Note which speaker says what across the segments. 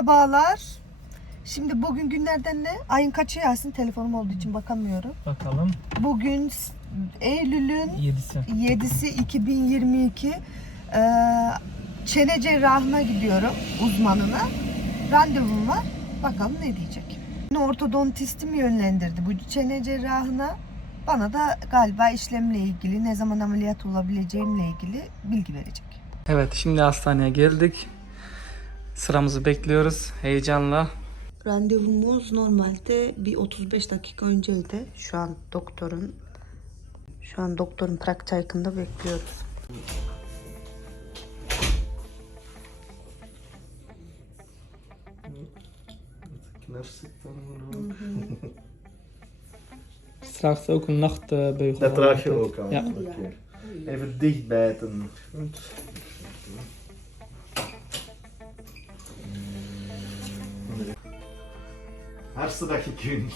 Speaker 1: Merhabalar. Şimdi bugün günlerden ne? Ayın kaçı Yasin? Telefonum olduğu için bakamıyorum.
Speaker 2: Bakalım.
Speaker 1: Bugün Eylül'ün
Speaker 2: 7'si.
Speaker 1: 7'si 2022. Ee, çene cerrahına gidiyorum uzmanına. Randevum var. Bakalım ne diyecek. Ortodontistim yönlendirdi bu çene cerrahına. Bana da galiba işlemle ilgili, ne zaman ameliyat olabileceğimle ilgili bilgi verecek.
Speaker 2: Evet şimdi hastaneye geldik. Sıramızı bekliyoruz heyecanla.
Speaker 1: Randevumuz normalde bir 35 dakika önceydi. Şu an doktorun şu an doktorun praktikinde bekliyoruz.
Speaker 2: Straks ook een nachtbeugel.
Speaker 3: Dat draag je ook aan.
Speaker 2: Ja.
Speaker 3: Even dicht bijten. Dat je kunt.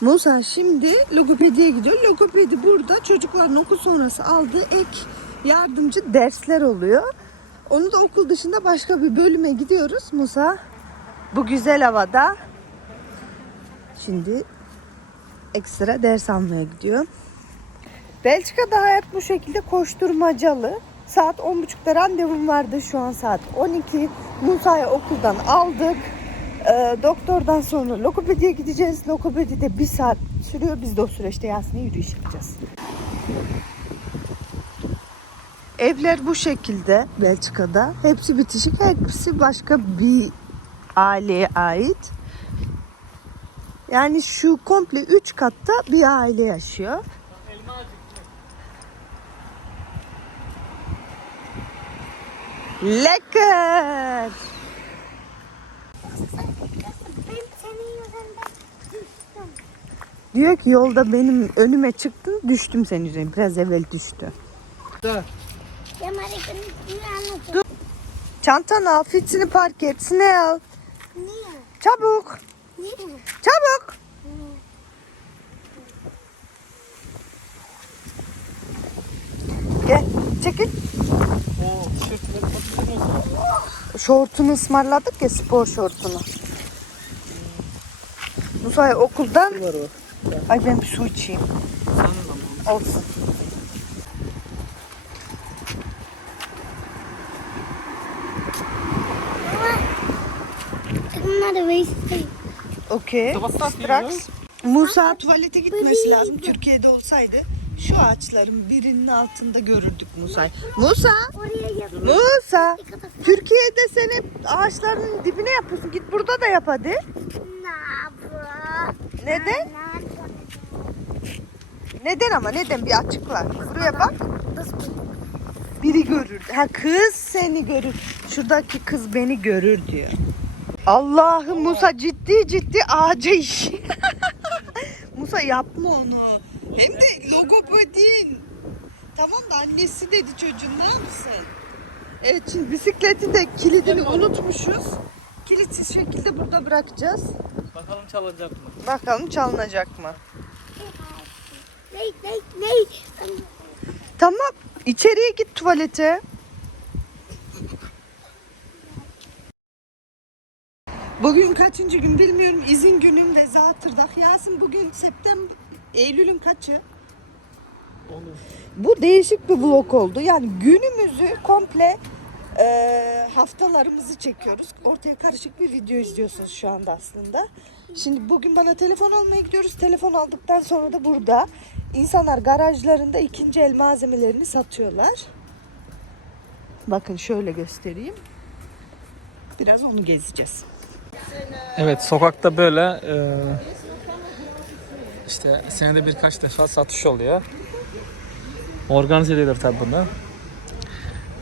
Speaker 1: Musa şimdi logopediye gidiyor. Logopedi burada çocukların okul sonrası aldığı ek yardımcı dersler oluyor. Onu da okul dışında başka bir bölüme gidiyoruz Musa. Bu güzel havada. Şimdi ekstra ders almaya gidiyor. Belçika'da hayat bu şekilde koşturmacalı. Saat 10.30'da randevum vardı. Şu an saat 12. Musa'yı okuldan aldık. Ee, doktordan sonra logopediye gideceğiz. Logopedide bir saat sürüyor. Biz de o süreçte Yasin'e yürüyüş yapacağız. Evler bu şekilde Belçika'da. Hepsi bitişik. Hepsi başka bir aileye ait. Yani şu komple 3 katta bir aile yaşıyor. Lekker! Diyor ki yolda benim önüme çıktın düştüm senin üzerine. Biraz evvel düştü.
Speaker 4: Het
Speaker 1: Çantanı al, fitsini park et, sineği al.
Speaker 4: Nier.
Speaker 1: Çabuk, Şortunu ısmarladık ya, spor şortunu. Musa'ya okuldan... Ay ben bir su içeyim. Olsun. Okey. Straks. Musa tuvalete gitmesi lazım. Türkiye'de olsaydı şu ağaçların birinin altında görürdük Musa'yı. Musa! Musa! Türkiye'de sen hep ağaçların dibine yapıyorsun. Git burada da yap hadi. Neden? Neden ama neden bir açıkla. Buraya bak. Biri görür. Ha kız seni görür. Şuradaki kız beni görür diyor. Allah'ım Musa ciddi ciddi ağaca iş. Musa yapma onu. Hem de logopedin. Tamam da annesi dedi çocuğun ne yapsın? Evet şimdi bisikleti de kilidini unutmuşuz. Kilitsiz şekilde burada bırakacağız.
Speaker 2: Bakalım çalacak mı?
Speaker 1: Bakalım çalınacak mı?
Speaker 4: Nee, nee, nee.
Speaker 1: Tamam. içeriye git tuvalete. Bugün kaçıncı gün bilmiyorum. İzin günüm de zatırdak. Yasin bugün September, Eylül'ün kaçı?
Speaker 2: Olur.
Speaker 1: Bu değişik bir vlog oldu. Yani günümüzü komple e, haftalarımızı çekiyoruz. Ortaya karışık bir video izliyorsunuz şu anda aslında. Şimdi bugün bana telefon almaya gidiyoruz. Telefon aldıktan sonra da burada insanlar garajlarında ikinci el malzemelerini satıyorlar. Bakın şöyle göstereyim. Biraz onu gezeceğiz.
Speaker 2: Evet sokakta böyle e, işte senede birkaç defa satış oluyor. Organize ediyorlar tabi bunu.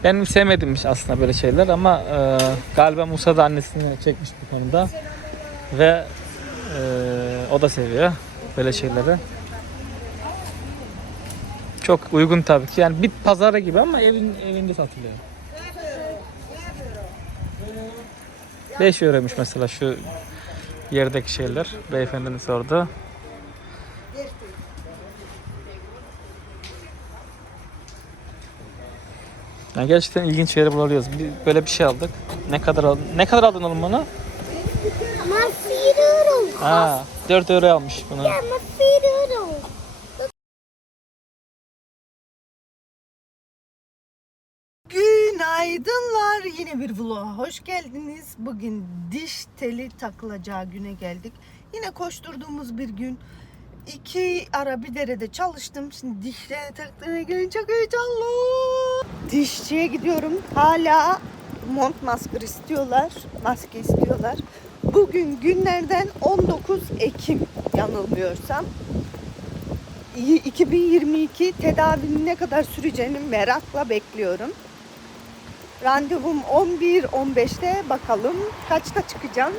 Speaker 2: Benim sevmedim aslında böyle şeyler ama e, galiba Musa da annesini çekmiş bu konuda. Ve e, o da seviyor böyle şeyleri. Çok uygun tabii ki. Yani bir pazara gibi ama evin evinde satılıyor. 5 euroymuş mesela şu yerdeki şeyler. Beyefendinin sordu. Yani gerçekten ilginç şeyler bulabiliyoruz. Bir, böyle bir şey aldık. Ne kadar aldın? Ne kadar aldın oğlum bunu?
Speaker 4: 4 euro.
Speaker 2: Ha, 4 euro almış bunu.
Speaker 4: Maar 4 euro.
Speaker 1: Günaydınlar. Yine bir vloga hoş geldiniz. Bugün diş teli takılacağı güne geldik. Yine koşturduğumuz bir gün. İki ara bir derede çalıştım. Şimdi dişlerine taktığına gelin çok heyecanlı. Dişçiye gidiyorum. Hala mont masker istiyorlar. Maske istiyorlar. Bugün günlerden 19 Ekim yanılmıyorsam. 2022 tedavinin ne kadar süreceğini merakla bekliyorum. Randevum 11-15'te bakalım kaçta çıkacağım.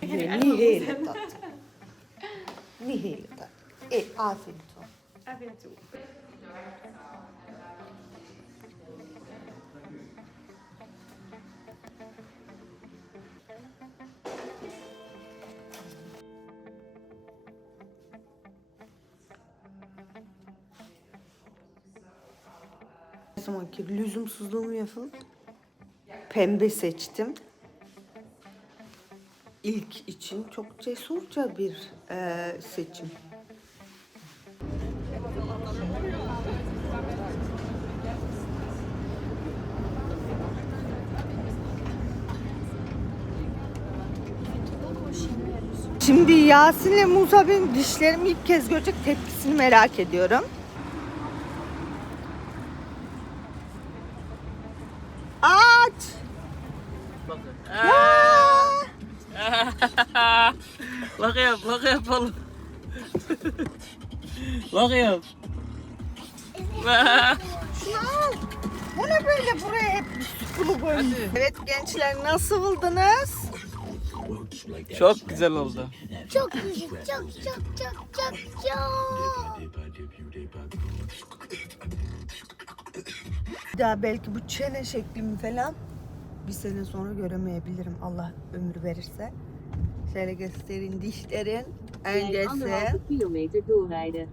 Speaker 1: Niet hele dat. Niet hele dat. Eh, af en toe. Her zamanki lüzumsuzluğumu yapıp pembe seçtim. İlk için çok cesurca bir eee, seçim. Şimdi Yasin'le Musa benim dişlerimi ilk kez görecek tepkisini merak ediyorum.
Speaker 2: Bakayım, bakayım oğlum. bakayım.
Speaker 1: Şunu al. Bu ne böyle buraya hep sulu koymuş. Evet gençler nasıl buldunuz?
Speaker 2: Çok güzel oldu.
Speaker 4: Çok güzel. Çok çok çok çok çok.
Speaker 1: Daha belki bu çene şeklimi falan bir sene sonra göremeyebilirim Allah ömür verirse. Şöyle göstereyim dişlerin öncesi.
Speaker 5: kilometer doorrijden.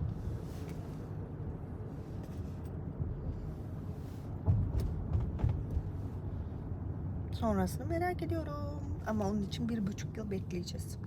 Speaker 1: Sonrasını merak ediyorum. Ama onun için bir buçuk yıl bekleyeceğiz.